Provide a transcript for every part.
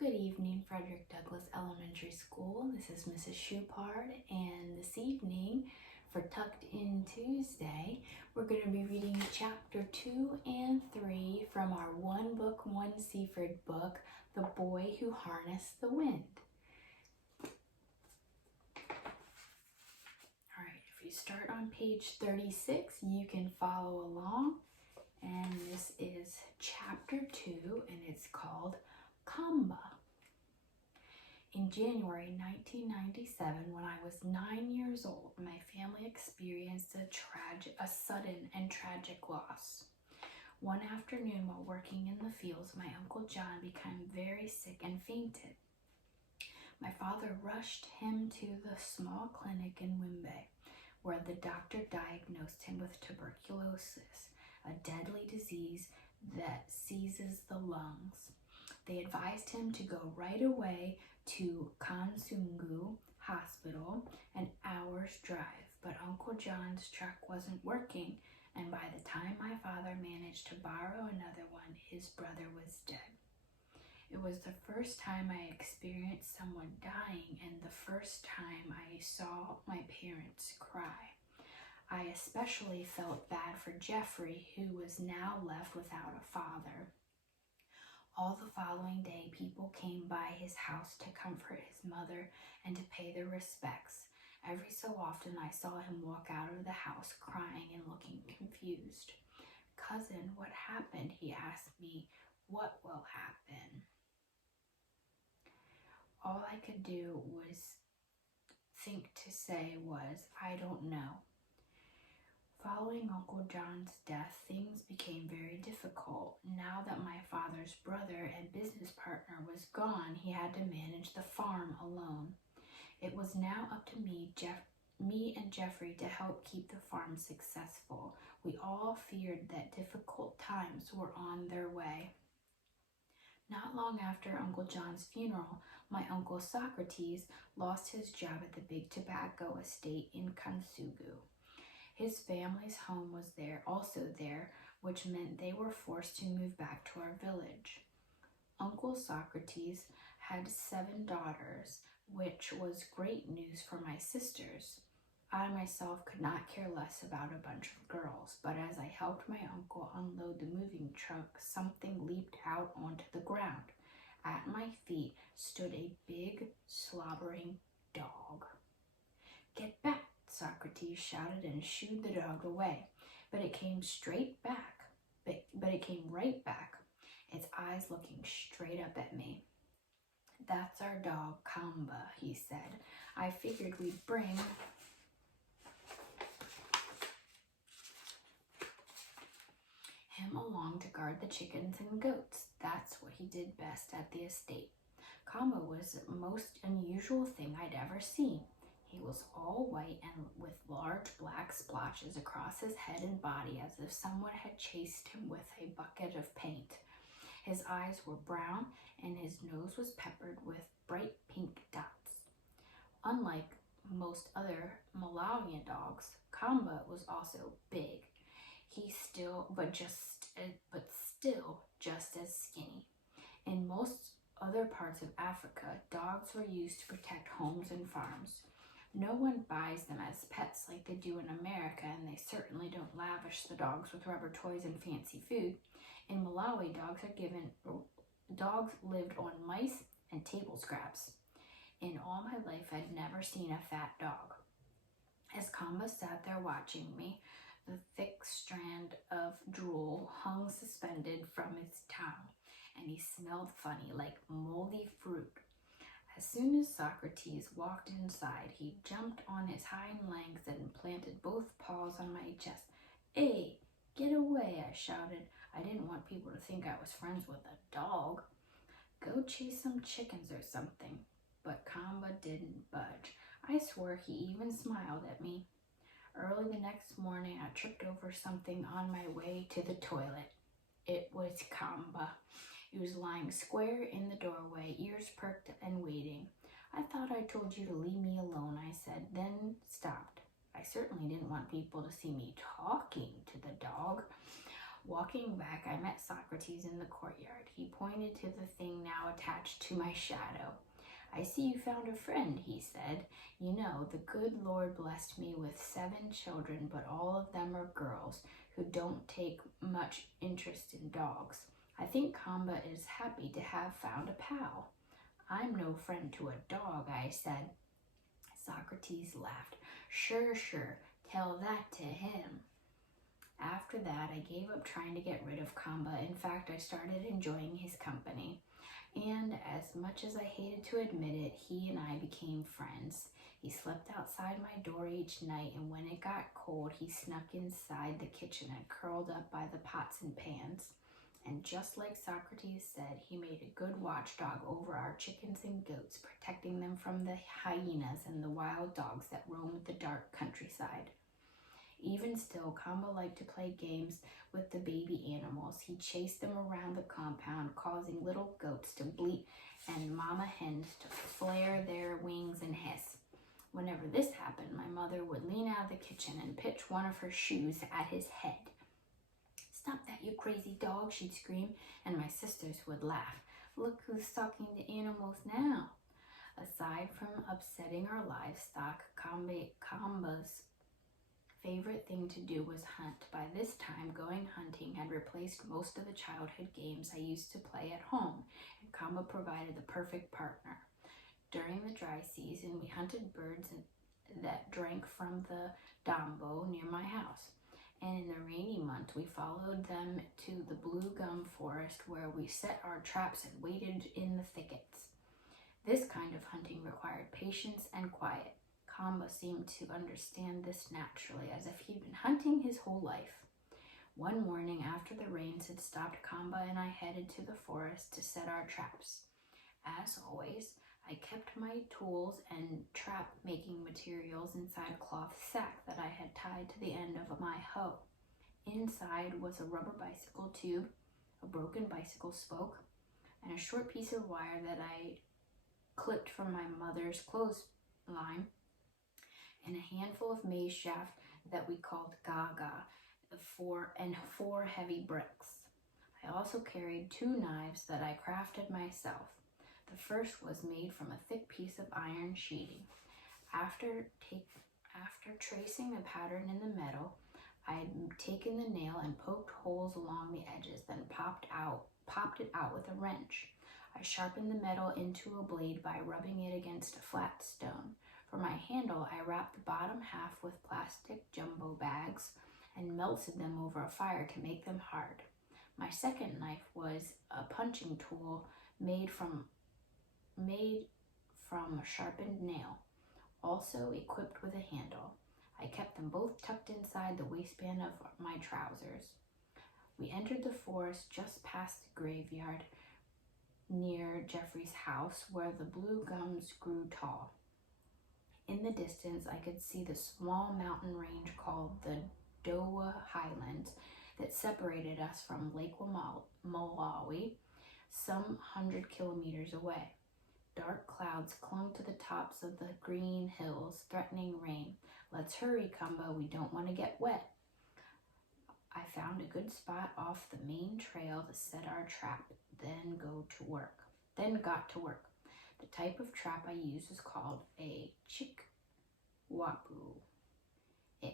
Good evening, Frederick Douglass Elementary School. This is Mrs. Shupard, and this evening, for Tucked In Tuesday, we're going to be reading chapter 2 and 3 from our One Book, One Seaford book, The Boy Who Harnessed the Wind. Alright, if you start on page 36, you can follow along, and this is chapter 2, and it's called Kamkwamba. In January 1997, when I was 9 years old, my family experienced a sudden and tragic loss. One afternoon, while working in the fields, my Uncle John became very sick and fainted. My father rushed him to the small clinic in Wimbe, where the doctor diagnosed him with tuberculosis, a deadly disease that seizes the lungs. They advised him to go right away to Kansungu Hospital, an hour's drive, but Uncle John's truck wasn't working, and by the time my father managed to borrow another one, his brother was dead. It was the first time I experienced someone dying and the first time I saw my parents cry. I especially felt bad for Jeffrey, who was now left without a father. All the following day, people came by his house to comfort his mother and to pay their respects. Every so often, I saw him walk out of the house crying and looking confused. "Cousin, what happened?" he asked me. "What will happen?" All I could do was think to say was, "I don't know." Following Uncle John's death, things became very difficult. Now that my father's brother and business partner was gone, he had to manage the farm alone. It was now up to me and Jeffrey to help keep the farm successful. We all feared that difficult times were on their way. Not long after Uncle John's funeral, my uncle Socrates lost his job at the big tobacco estate in Kansungu. His family's home was also there, which meant they were forced to move back to our village. Uncle Socrates had 7 daughters, which was great news for my sisters. I myself could not care less about a bunch of girls, but as I helped my uncle unload the moving truck, something leaped out onto the ground. At my feet stood a big, slobbering dog. "Get back!" Socrates shouted and shooed the dog away, but it came right back, its eyes looking straight up at me. "That's our dog, Kamkwamba," he said. "I figured we'd bring him along to guard the chickens and goats. That's what he did best at the estate." Kamkwamba was the most unusual thing I'd ever seen. He was all white and with large black splotches across his head and body, as if someone had chased him with a bucket of paint. His eyes were brown and his nose was peppered with bright pink dots. Unlike most other Malawian dogs, Kamkwamba was also big. But still just as skinny. In most other parts of Africa, dogs were used to protect homes and farms. No one buys them as pets like they do in America, and they certainly don't lavish the dogs with rubber toys and fancy food. In Malawi, dogs lived on mice and table scraps. In all my life, I'd never seen a fat dog. As Kamkwamba sat there watching me, the thick strand of drool hung suspended from his tongue, and he smelled funny, like moldy fruit. As soon as Socrates walked inside, he jumped on his hind legs and planted both paws on my chest. "Hey, get away!" I shouted. I didn't want people to think I was friends with a dog. "Go chase some chickens or something." But Kamkwamba didn't budge. I swore he even smiled at me. Early the next morning, I tripped over something on my way to the toilet. It was Kamkwamba. He was lying square in the doorway, ears perked and waiting. "I thought I told you to leave me alone," I said, then stopped. I certainly didn't want people to see me talking to the dog. Walking back, I met Socrates in the courtyard. He pointed to the thing now attached to my shadow. I see you found a friend, he said. You know, the good Lord blessed me with 7 children, but all of them are girls who don't take much interest in dogs. I think Kamba is happy to have found a pal. I'm no friend to a dog, I said. Socrates laughed. Sure, tell that to him. After that, I gave up trying to get rid of Kamba. In fact, I started enjoying his company. And as much as I hated to admit it, he and I became friends. He slept outside my door each night, and when it got cold, he snuck inside the kitchen and curled up by the pots and pans. And just like Socrates said, he made a good watchdog over our chickens and goats, protecting them from the hyenas and the wild dogs that roamed the dark countryside. Even still, Kamba liked to play games with the baby animals. He chased them around the compound, causing little goats to bleat and mama hens to flare their wings and hiss. Whenever this happened, my mother would lean out of the kitchen and pitch one of her shoes at his head. Stop that, you crazy dog, she'd scream, and my sisters would laugh. Look who's stalking the animals now. Aside from upsetting our livestock, Kamba's favorite thing to do was hunt. By this time, going hunting had replaced most of the childhood games I used to play at home, and Kamba provided the perfect partner. During the dry season, we hunted birds that drank from the dambo near my house. And in the rainy months, we followed them to the blue gum forest where we set our traps and waited in the thickets. This kind of hunting required patience and quiet. Kamba seemed to understand this naturally, as if he'd been hunting his whole life. One morning, after the rains had stopped, Kamba and I headed to the forest to set our traps. As always, I kept my tools and trap-making materials inside a cloth sack that I had tied to the end of my hoe. Inside was a rubber bicycle tube, a broken bicycle spoke, and a short piece of wire that I clipped from my mother's clothesline, and a handful of maize chaff that we called gaga, and 4 heavy bricks. I also carried 2 knives that I crafted myself. The first was made from a thick piece of iron sheeting. After tracing a pattern in the metal, I had taken the nail and poked holes along the edges, then popped it out with a wrench. I sharpened the metal into a blade by rubbing it against a flat stone. For my handle, I wrapped the bottom half with plastic jumbo bags and melted them over a fire to make them hard. My second knife was a punching tool made from a sharpened nail, also equipped with a handle. I kept them both tucked inside the waistband of my trousers. We entered the forest just past the graveyard near Jeffrey's house, where the blue gums grew tall. In the distance, I could see the small mountain range called the Dowa Highlands that separated us from Lake Malawi, some 100 kilometers away. Dark clouds clung to the tops of the green hills, threatening rain. Let's hurry, Kamba, we don't want to get wet. I found a good spot off the main trail to set our trap, then got to work. The type of trap I used is called a chickwapu. To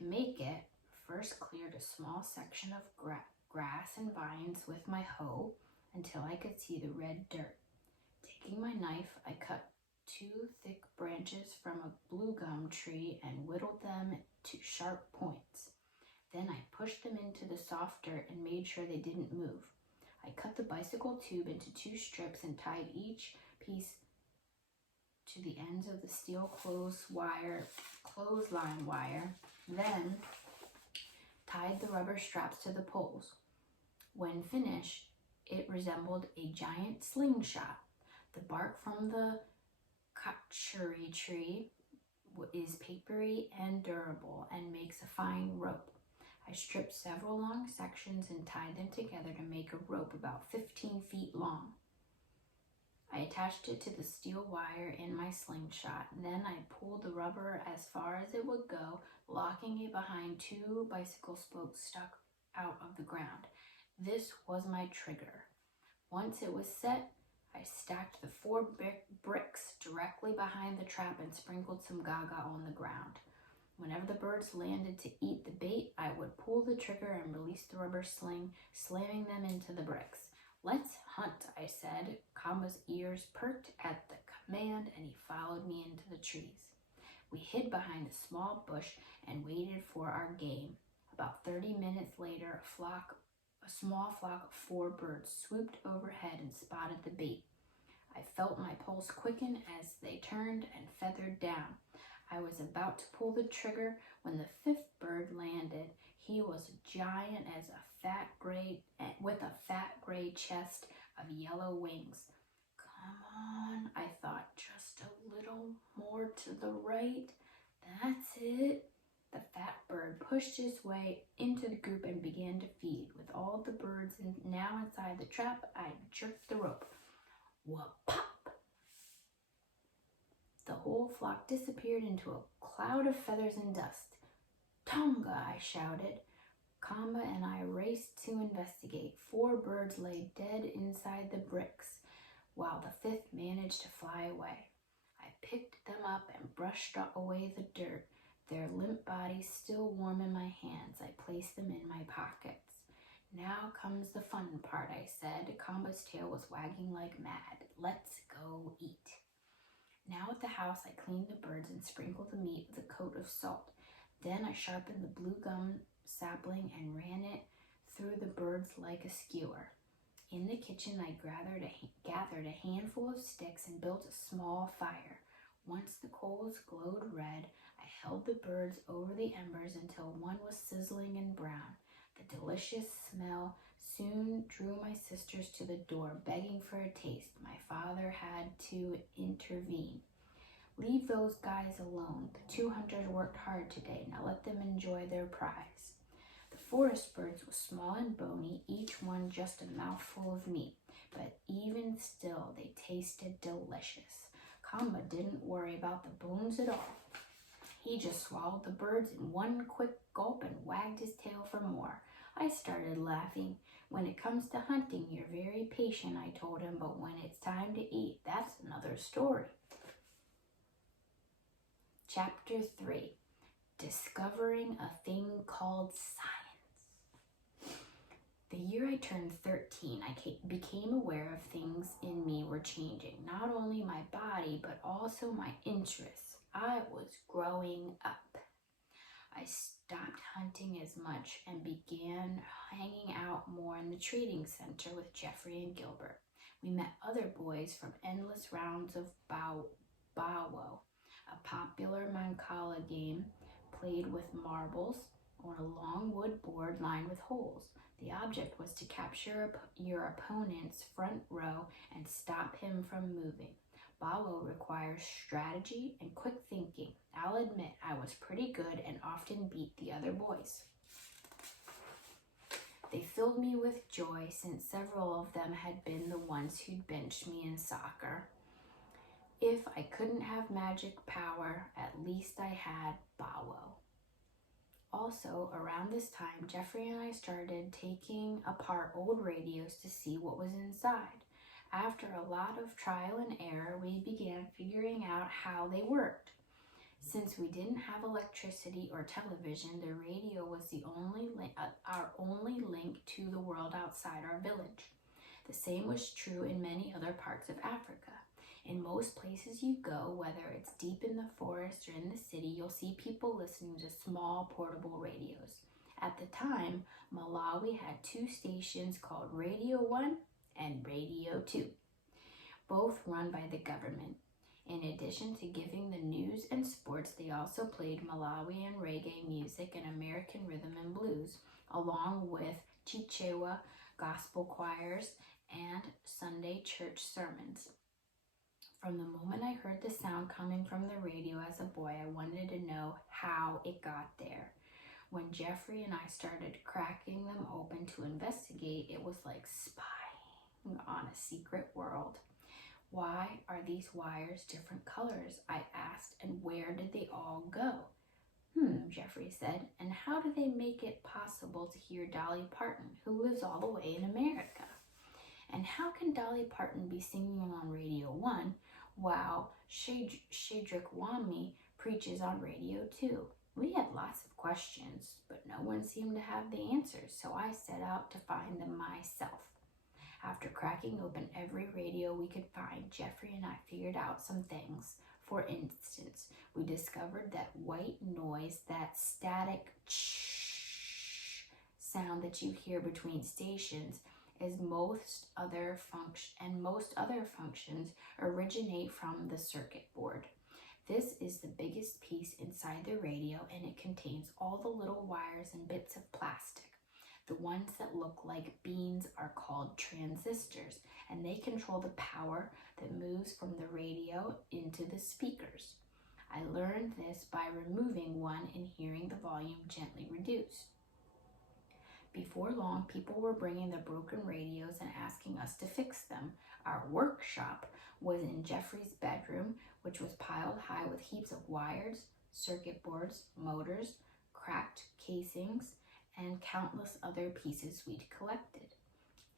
make it, first cleared a small section of grass and vines with my hoe until I could see the red dirt. Taking my knife, I cut 2 thick branches from a blue gum tree and whittled them to sharp points. Then I pushed them into the soft dirt and made sure they didn't move. I cut the bicycle tube into 2 strips and tied each piece to the ends of the steel clothesline wire, then tied the rubber straps to the poles. When finished, it resembled a giant slingshot. The bark from the kachuri tree is papery and durable and makes a fine rope. I stripped several long sections and tied them together to make a rope about 15 feet long. I attached it to the steel wire in my slingshot. Then I pulled the rubber as far as it would go, locking it behind 2 bicycle spokes stuck out of the ground. This was my trigger. Once it was set, I stacked the 4 bricks directly behind the trap and sprinkled some gaga on the ground. Whenever the birds landed to eat the bait, I would pull the trigger and release the rubber sling, slamming them into the bricks. "Let's hunt," I said. Kamba's ears perked at the command, and he followed me into the trees. We hid behind a small bush and waited for our game. About 30 minutes later, a small flock of 4 birds swooped overhead and spotted the bait. I felt my pulse quicken as they turned and feathered down. I was about to pull the trigger when the 5th bird landed. He was a giant with a fat gray chest of yellow wings. "Come on," I thought, "just a little more to the right. That's it." The fat bird pushed his way into the group and began to feed. With all the birds now inside the trap, I jerked the rope. Wha-pop! The whole flock disappeared into a cloud of feathers and dust. "Tonga!" I shouted. Kamba and I raced to investigate. 4 birds lay dead inside the bricks, while the 5th managed to fly away. I picked them up and brushed away the dirt, their limp bodies still warm in my hands. I placed them in my pockets. "Now comes the fun part," I said. Kamba's tail was wagging like mad. "Let's go eat." Now at the house, I cleaned the birds and sprinkled the meat with a coat of salt. Then I sharpened the blue gum sapling and ran it through the birds like a skewer. In the kitchen, I gathered a handful of sticks and built a small fire. Once the coals glowed red, I held the birds over the embers until one was sizzling and brown. The delicious smell soon drew my sisters to the door, begging for a taste. My father had to intervene. "Leave those guys alone. The 2 hunters worked hard today. Now let them enjoy their prize." The forest birds were small and bony, each one just a mouthful of meat, but even still they tasted delicious. Kamba didn't worry about the bones at all. He just swallowed the birds in one quick gulp and wagged his tail for more. I started laughing. "When it comes to hunting, you're very patient," I told him, "but when it's time to eat, that's another story." Chapter 3. Discovering a thing called science. The year I turned 13, I became aware of things in me were changing. Not only my body, but also my interests. I was growing up. I stopped hunting as much and began hanging out more in the trading center with Jeffrey and Gilbert. We met other boys from endless rounds of Bawo, a popular Mancala game played with marbles on a long wood board lined with holes. The object was to capture your opponent's front row and stop him from moving. Bawo requires strategy and quick thinking. I'll admit I was pretty good and often beat the other boys. They filled me with joy since several of them had been the ones who'd benched me in soccer. If I couldn't have magic power, at least I had Bawo. Also, around this time, Jeffrey and I started taking apart old radios to see what was inside. After a lot of trial and error, we began figuring out how they worked. Since we didn't have electricity or television, the radio was our only link to the world outside our village. The same was true in many other parts of Africa. In most places you go, whether it's deep in the forest or in the city, you'll see people listening to small portable radios. At the time, Malawi had 2 stations called Radio 1 and Radio 2, both run by the government. In addition to giving the news and sports, they also played Malawian reggae music and American rhythm and blues, along with Chichewa gospel choirs and Sunday church sermons. From the moment I heard the sound coming from the radio as a boy, I wanted to know how it got there. When Jeffrey and I started cracking them open to investigate, it was like spying on a secret world. "Why are these wires different colors?" I asked, "and where did they all go?" Jeffrey said, and how do they make it possible to hear Dolly Parton, who lives all the way in America? And how can Dolly Parton be singing on Radio 1 while Shadrick Wami preaches on Radio 2? We had lots of questions, but no one seemed to have the answers, so I set out to find them myself. After cracking open every radio we could find, Jeffrey and I figured out some things. For instance, we discovered that white noise, that static sound that you hear between stations, as most other functions originate from the circuit board. This is the biggest piece inside the radio, and it contains all the little wires and bits of plastic. The ones that look like beans are called transistors, and they control the power that moves from the radio into the speakers. I learned this by removing one and hearing the volume gently reduced. Before long, people were bringing the broken radios and asking us to fix them. Our workshop was in Jeffrey's bedroom, which was piled high with heaps of wires, circuit boards, motors, cracked casings, and countless other pieces we'd collected.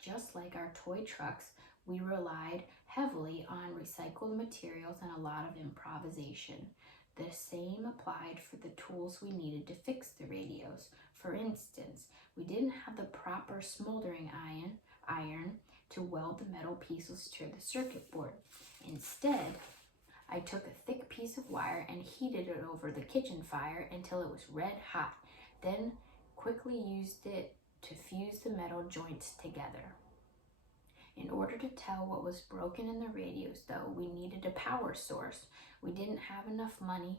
Just like our toy trucks, we relied heavily on recycled materials and a lot of improvisation. The same applied for the tools we needed to fix the radios. For instance, we didn't have the proper smoldering iron to weld the metal pieces to the circuit board. Instead, I took a thick piece of wire and heated it over the kitchen fire until it was red hot, then quickly used it to fuse the metal joints together. In order to tell what was broken in the radios, though, we needed a power source. We didn't have enough money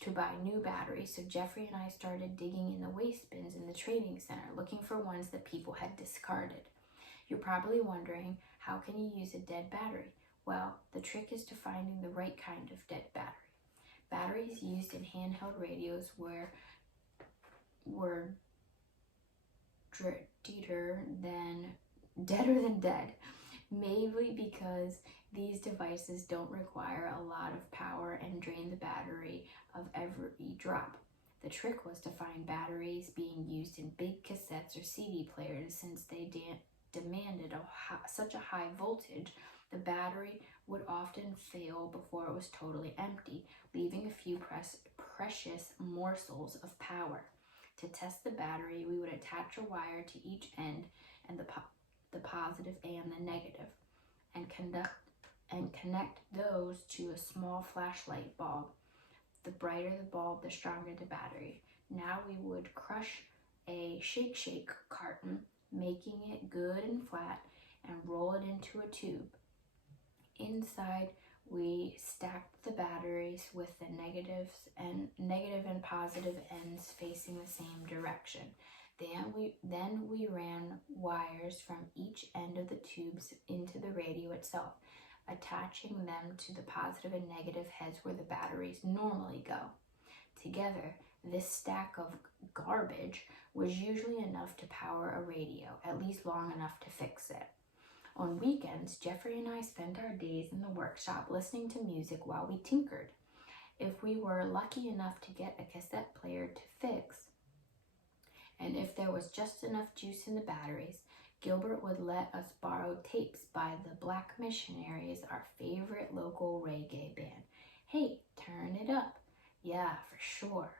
to buy new batteries, so Jeffrey and I started digging in the waste bins in the training center, looking for ones that people had discarded. You're probably wondering, how can you use a dead battery? Well, the trick is to finding the right kind of dead battery. Batteries used in handheld radios were deader than dead, mainly because these devices don't require a lot of power and drain the battery of every drop. The trick was to find batteries being used in big cassettes or CD players. Since they demanded such a high voltage, the battery would often fail before it was totally empty, leaving a few precious morsels of power. To test the battery, we would attach a wire to each end, and the positive and the negative, and connect those to a small flashlight bulb. The brighter the bulb, the stronger the battery. Now we would crush a shake carton, making it good and flat, and roll it into a tube. Inside, we stacked the batteries with the negative and positive ends facing the same direction. Then we ran wires from each end of the tubes into the radio itself, attaching them to the positive and negative heads where the batteries normally go. Together, this stack of garbage was usually enough to power a radio, at least long enough to fix it. On weekends, Jeffrey and I spent our days in the workshop listening to music while we tinkered. If we were lucky enough to get a cassette player to fix, and if there was just enough juice in the batteries, Gilbert would let us borrow tapes by the Black Missionaries, our favorite local reggae band. Hey, turn it up. Yeah, for sure.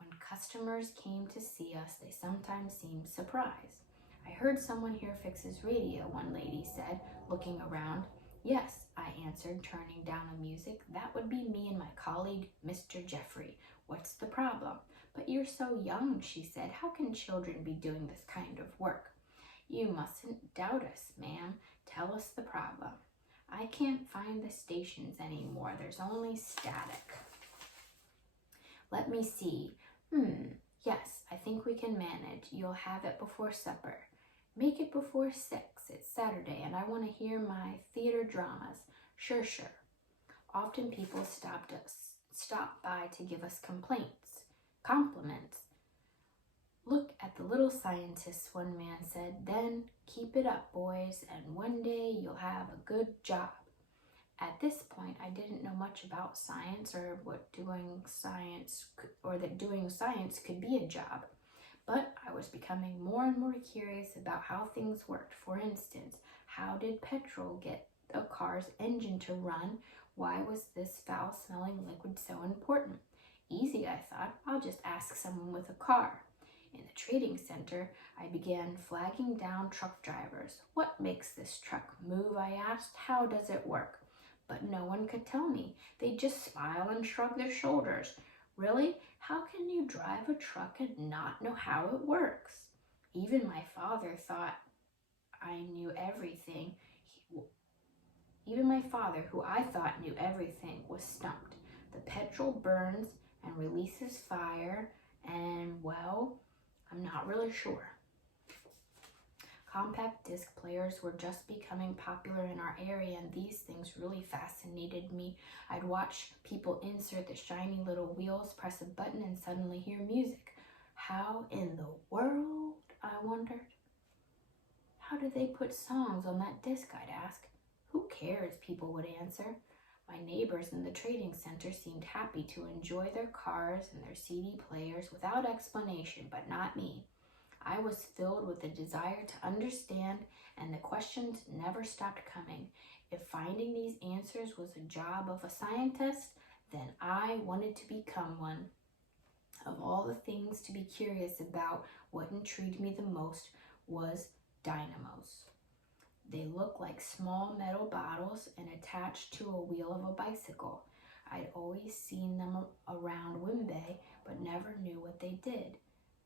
When customers came to see us, they sometimes seemed surprised. I heard someone here fix his radio, one lady said, looking around. Yes, I answered, turning down the music. That would be me and my colleague, Mr. Jeffrey. What's the problem? But you're so young, she said. How can children be doing this kind of work? You mustn't doubt us, ma'am. Tell us the problem. I can't find the stations anymore. There's only static. Let me see. Yes, I think we can manage. You'll have it before supper. Make it before 6. It's Saturday, and I want to hear my theater dramas. Sure. Often people stopped by to give us compliments. Look at the little scientists, one man said. Then keep it up, boys, and one day you'll have a good job. At this point, I didn't know much about science or that doing science could be a job. But I was becoming more and more curious about how things worked. For instance, how did petrol get a car's engine to run? Why was this foul-smelling liquid so important? Easy, I thought. I'll just ask someone with a car. In the trading center, I began flagging down truck drivers. What makes this truck move? I asked. How does it work? But no one could tell me. They just smile and shrug their shoulders. Really? How can you drive a truck and not know how it works? Even my father thought I knew everything. Even my father, who I thought knew everything, was stumped. The petrol burns and releases fire, and well, I'm not really sure. Compact disc players were just becoming popular in our area, and these things really fascinated me. I'd watch people insert the shiny little wheels, press a button, and suddenly hear music. How in the world? I wondered. How do they put songs on that disc? I'd ask. Who cares? People would answer. My neighbors in the trading center seemed happy to enjoy their cars and their CD players without explanation, but not me. I was filled with a desire to understand, and the questions never stopped coming. If finding these answers was a job of a scientist, then I wanted to become one. Of all the things to be curious about, what intrigued me the most was dynamos. They looked like small metal bottles and attached to a wheel of a bicycle. I'd always seen them around Wimbe, but never knew what they did.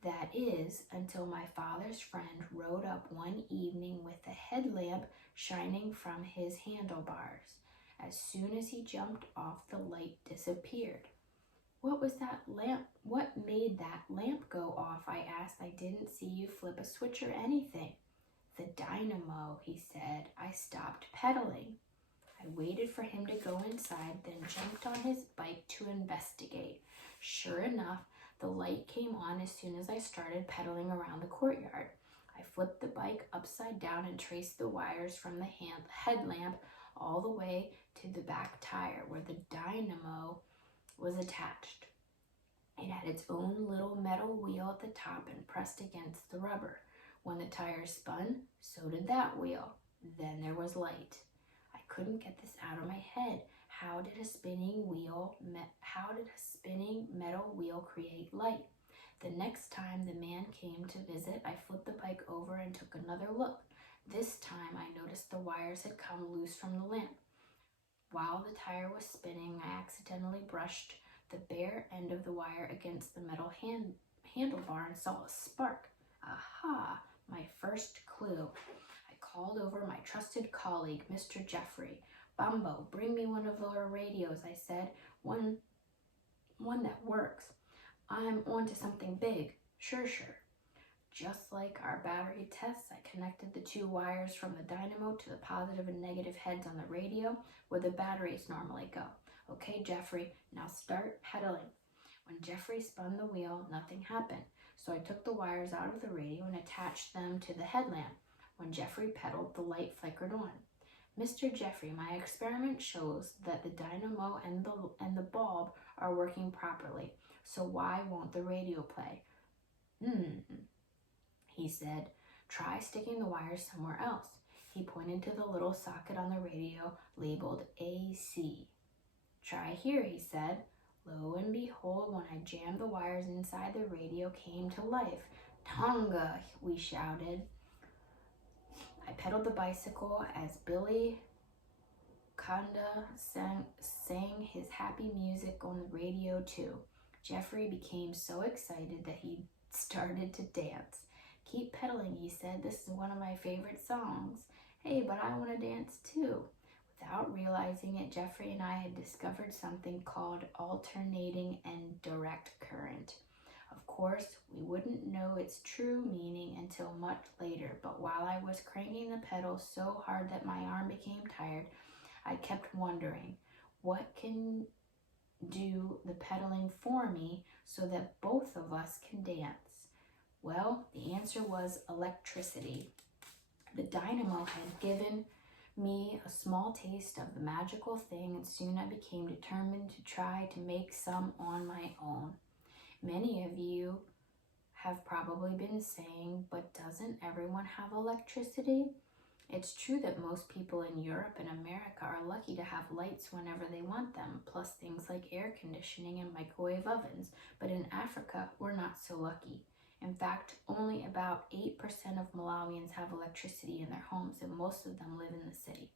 That is, until my father's friend rode up one evening with a headlamp shining from his handlebars. As soon as he jumped off, the light disappeared. What was that lamp? What made that lamp go off? I asked. I didn't see you flip a switch or anything. The dynamo, he said. I stopped pedaling. I waited for him to go inside, then jumped on his bike to investigate. Sure enough, the light came on as soon as I started pedaling around the courtyard. I flipped the bike upside down and traced the wires from the headlamp all the way to the back tire where the dynamo was attached. It had its own little metal wheel at the top and pressed against the rubber. When the tire spun, so did that wheel. Then there was light. I couldn't get this out of my head. How did a spinning metal wheel create light? The next time the man came to visit, I flipped the bike over and took another look. This time I noticed the wires had come loose from the lamp. While the tire was spinning, I accidentally brushed the bare end of the wire against the metal handlebar and saw a spark. Aha! My first clue. I called over my trusted colleague, Mr. Jeffrey. Bumbo, bring me one of our radios, I said. One that works. I'm on to something big. Sure. Just like our battery tests, I connected the two wires from the dynamo to the positive and negative heads on the radio where the batteries normally go. Okay, Jeffrey, now start pedaling. When Jeffrey spun the wheel, nothing happened. So I took the wires out of the radio and attached them to the headlamp. When Jeffrey pedaled, the light flickered on. Mr. Jeffrey, my experiment shows that the dynamo and the bulb are working properly. So why won't the radio play? He said. Try sticking the wires somewhere else. He pointed to the little socket on the radio labeled AC. Try here, he said. Lo and behold, when I jammed the wires inside, the radio came to life. Tonga, we shouted. I pedaled the bicycle as Billy Kanda sang his happy music on the radio too. Jeffrey became so excited that he started to dance. Keep pedaling, he said. This is one of my favorite songs. Hey, but I want to dance too. Without realizing it, Jeffrey and I had discovered something called alternating and direct current. Of course, we wouldn't know its true meaning until much later, but while I was cranking the pedal so hard that my arm became tired, I kept wondering, what can do the pedaling for me so that both of us can dance? Well, the answer was electricity. The dynamo had given me a small taste of the magical thing, and soon I became determined to try to make some on my own. Many of you have probably been saying, but doesn't everyone have electricity? It's true that most people in Europe and America are lucky to have lights whenever they want them, plus things like air conditioning and microwave ovens. But in Africa, we're not so lucky. In fact, only about 8% of Malawians have electricity in their homes, and most of them live in the city.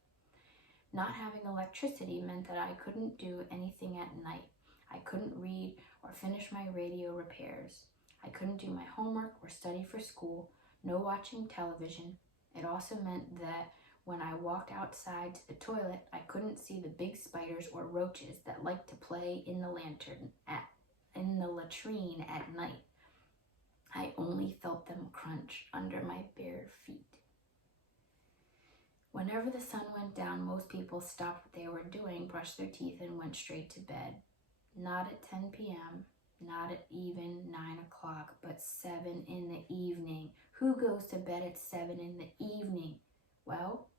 Not having electricity meant that I couldn't do anything at night. I couldn't read or finish my radio repairs. I couldn't do my homework or study for school, no watching television. It also meant that when I walked outside to the toilet, I couldn't see the big spiders or roaches that like to play in the latrine at night. I only felt them crunch under my bare feet. Whenever the sun went down, most people stopped what they were doing, brushed their teeth, and went straight to bed. Not at 10 p.m., not at even 9 o'clock, but 7 in the evening. Who goes to bed at 7 in the evening? Well,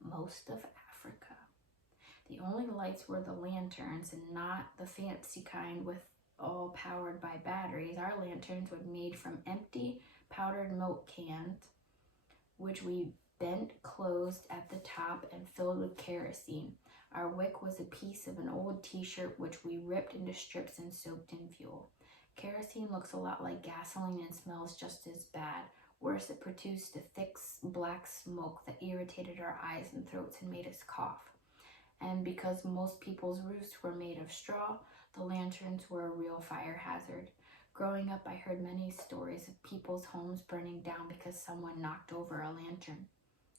most of Africa. The only lights were the lanterns, and not the fancy kind with all powered by batteries. Our lanterns were made from empty powdered milk cans, which we bent closed at the top and filled with kerosene. Our wick was a piece of an old t-shirt which we ripped into strips and soaked in fuel. Kerosene looks a lot like gasoline and smells just as bad. Worse, it produced a thick black smoke that irritated our eyes and throats and made us cough. And because most people's roofs were made of straw, the lanterns were a real fire hazard. Growing up, I heard many stories of people's homes burning down because someone knocked over a lantern.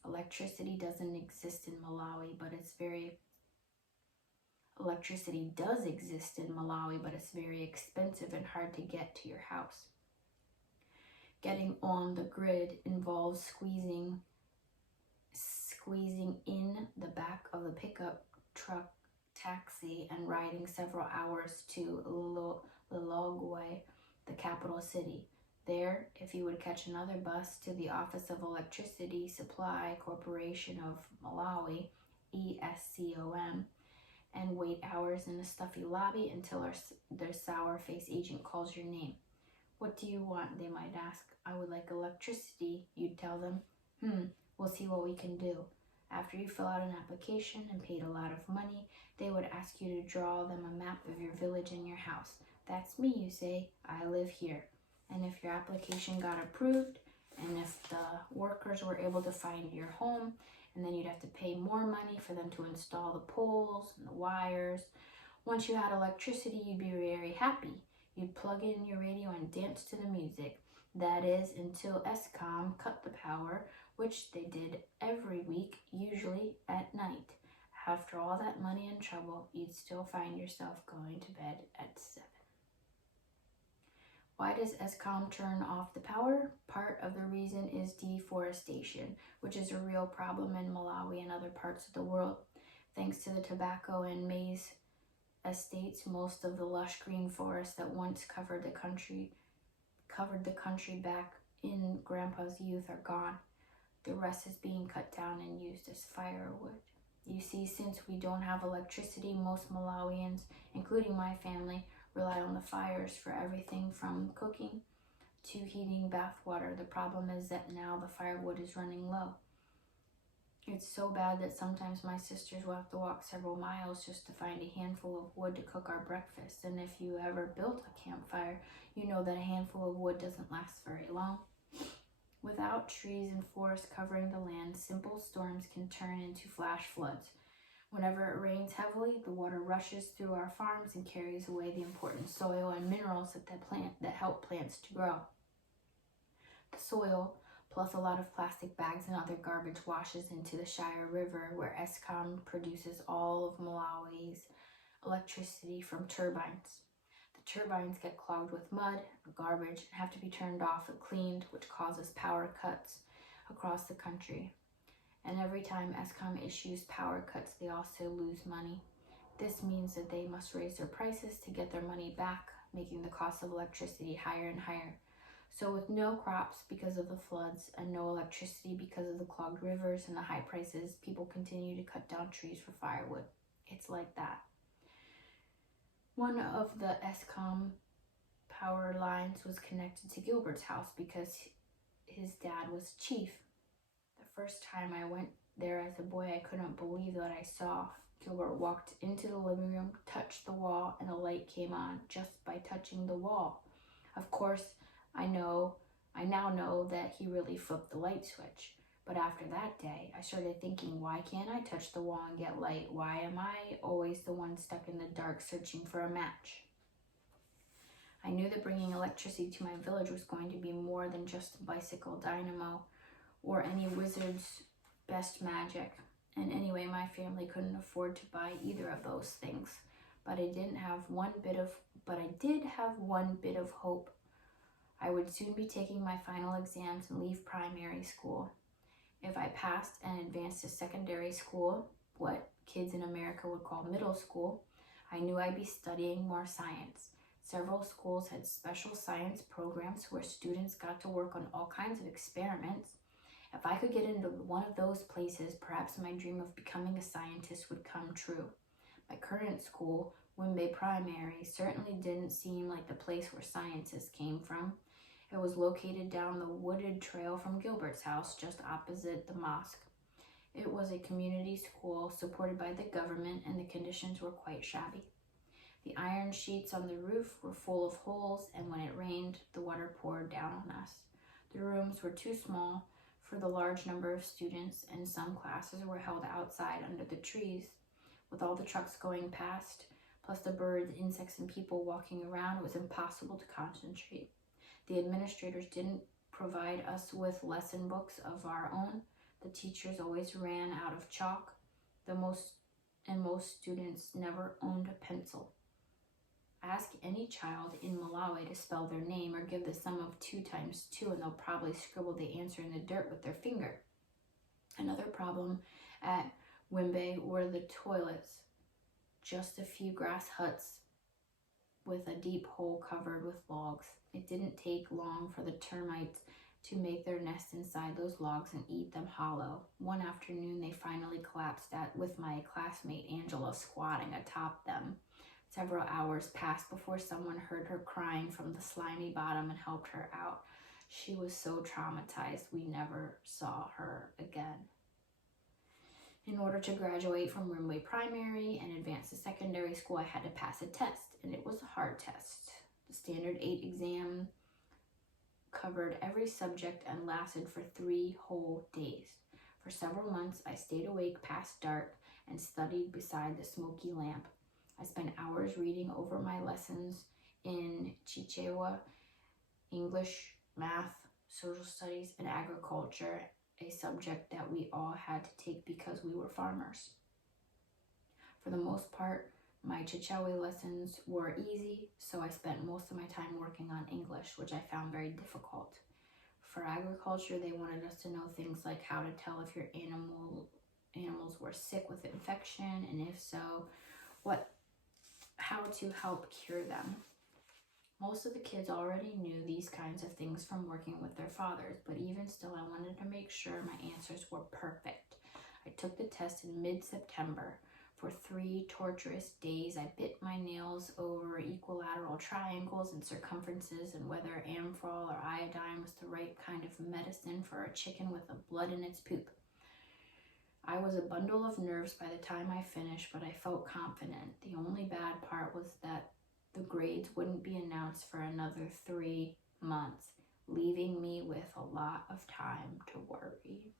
Electricity does exist in Malawi, but it's very expensive and hard to get to your house. Getting on the grid involves squeezing in the back of the pickup truck taxi and riding several hours to Lilongwe, the capital city. There, if you would catch another bus to the Office of Electricity Supply Corporation of Malawi, ESCOM, and wait hours in a stuffy lobby until their sour-faced agent calls your name. What do you want? They might ask. I would like electricity, you'd tell them. We'll see what we can do. After you fill out an application and paid a lot of money, they would ask you to draw them a map of your village and your house. That's me, you say. I live here. And if your application got approved, and if the workers were able to find your home, and then you'd have to pay more money for them to install the poles and the wires. Once you had electricity, you'd be very happy. You'd plug in your radio and dance to the music. That is, until Eskom cut the power, which they did every week, usually at night. After all that money and trouble, you'd still find yourself going to bed at 7. Why does Eskom turn off the power? Part of the reason is deforestation, which is a real problem in Malawi and other parts of the world. Thanks to the tobacco and maize estates, most of the lush green forests that once covered the country back in Grandpa's youth are gone. The rest is being cut down and used as firewood. You see, since we don't have electricity, most Malawians, including my family, rely on the fires for everything from cooking to heating bath water. The problem is that now the firewood is running low. It's so bad that sometimes my sisters will have to walk several miles just to find a handful of wood to cook our breakfast. And if you ever built a campfire, you know that a handful of wood doesn't last very long. Without trees and forests covering the land, simple storms can turn into flash floods. Whenever it rains heavily, the water rushes through our farms and carries away the important soil and minerals that help plants to grow. The soil, plus a lot of plastic bags and other garbage, washes into the Shire River, where Eskom produces all of Malawi's electricity from turbines. The turbines get clogged with mud and garbage and have to be turned off and cleaned, which causes power cuts across the country. And every time Eskom issues power cuts, they also lose money. This means that they must raise their prices to get their money back, making the cost of electricity higher and higher. So with no crops because of the floods and no electricity because of the clogged rivers and the high prices, people continue to cut down trees for firewood. It's like that. One of the ESCOM power lines was connected to Gilbert's house because his dad was chief. The first time I went there as a boy, I couldn't believe what I saw. Gilbert walked into the living room, touched the wall, and a light came on just by touching the wall. Of course, I now know that he really flipped the light switch. But after that day, I started thinking, why can't I touch the wall and get light? Why am I always the one stuck in the dark searching for a match? I knew that bringing electricity to my village was going to be more than just a bicycle dynamo or any wizard's best magic. And anyway, my family couldn't afford to buy either of those things. But I did have one bit of hope. I would soon be taking my final exams and leave primary school. If I passed and advanced to secondary school, what kids in America would call middle school, I knew I'd be studying more science. Several schools had special science programs where students got to work on all kinds of experiments. If I could get into one of those places, perhaps my dream of becoming a scientist would come true. My current school, Wimbe Primary, certainly didn't seem like the place where scientists came from. It was located down the wooded trail from Gilbert's house, just opposite the mosque. It was a community school supported by the government, and the conditions were quite shabby. The iron sheets on the roof were full of holes, and when it rained, the water poured down on us. The rooms were too small for the large number of students, and some classes were held outside under the trees. With all the trucks going past, plus the birds, insects, and people walking around, it was impossible to concentrate. The administrators didn't provide us with lesson books of our own. The teachers always ran out of chalk. Most students never owned a pencil. Ask any child in Malawi to spell their name or give the sum of 2 times 2 and they'll probably scribble the answer in the dirt with their finger. Another problem at Wimbe were the toilets. Just a few grass huts with a deep hole covered with logs. It didn't take long for the termites to make their nest inside those logs and eat them hollow. One afternoon, they finally collapsed with my classmate Angela squatting atop them. Several hours passed before someone heard her crying from the slimy bottom and helped her out. She was so traumatized we never saw her again. In order to graduate from Wimbe Primary and advance to secondary school, I had to pass a test, and it was a hard test. The Standard 8 exam covered every subject and lasted for 3 whole days. For several months, I stayed awake past dark and studied beside the smoky lamp. I spent hours reading over my lessons in Chichewa, English, math, social studies, and agriculture, a subject that we all had to take because we were farmers. For the most part, my Chichewa lessons were easy, so I spent most of my time working on English, which I found very difficult. For agriculture, they wanted us to know things like how to tell if your animals were sick with infection, and if so, how to help cure them. Most of the kids already knew these kinds of things from working with their fathers, but even still, I wanted to make sure my answers were perfect. I took the test in mid-September. For 3 torturous days, I bit my nails over equilateral triangles and circumferences and whether amphorol or iodine was the right kind of medicine for a chicken with the blood in its poop. I was a bundle of nerves by the time I finished, but I felt confident. The only bad part was that the grades wouldn't be announced for another 3 months, leaving me with a lot of time to worry.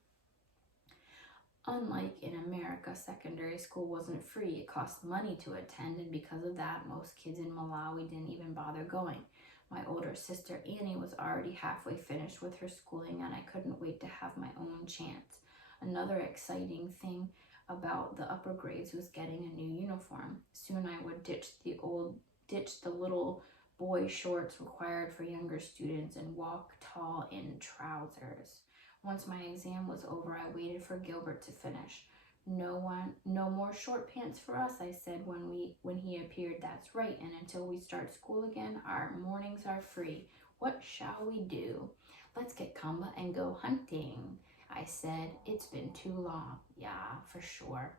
Unlike in America, secondary school wasn't free. It cost money to attend, and because of that, most kids in Malawi didn't even bother going. My older sister Annie was already halfway finished with her schooling, and I couldn't wait to have my own chance. Another exciting thing about the upper grades was getting a new uniform. Soon I would ditch the little boy shorts required for younger students and walk tall in trousers. Once my exam was over, I waited for Gilbert to finish. No more short pants for us, I said when he appeared. That's right, and until we start school again, our mornings are free. what shall we do? Let's get Kamba and go hunting. I said, it's been too long. Yeah, for sure.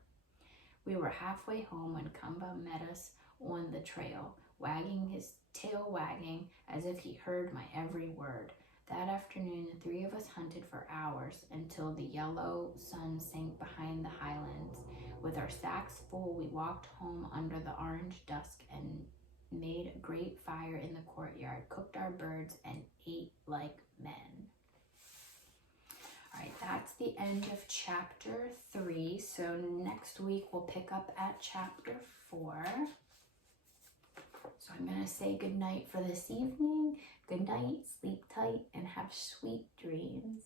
We were halfway home when Kamba met us on the trail, wagging his tail wagging as if he heard my every word. That afternoon, the three of us hunted for hours until the yellow sun sank behind the highlands. With our sacks full, we walked home under the orange dusk and made a great fire in the courtyard, cooked our birds, and ate like men. All right, that's the end of chapter 3. So next week we'll pick up at chapter 4. So I'm going to say good night for this evening. Good night, sleep tight, and have sweet dreams.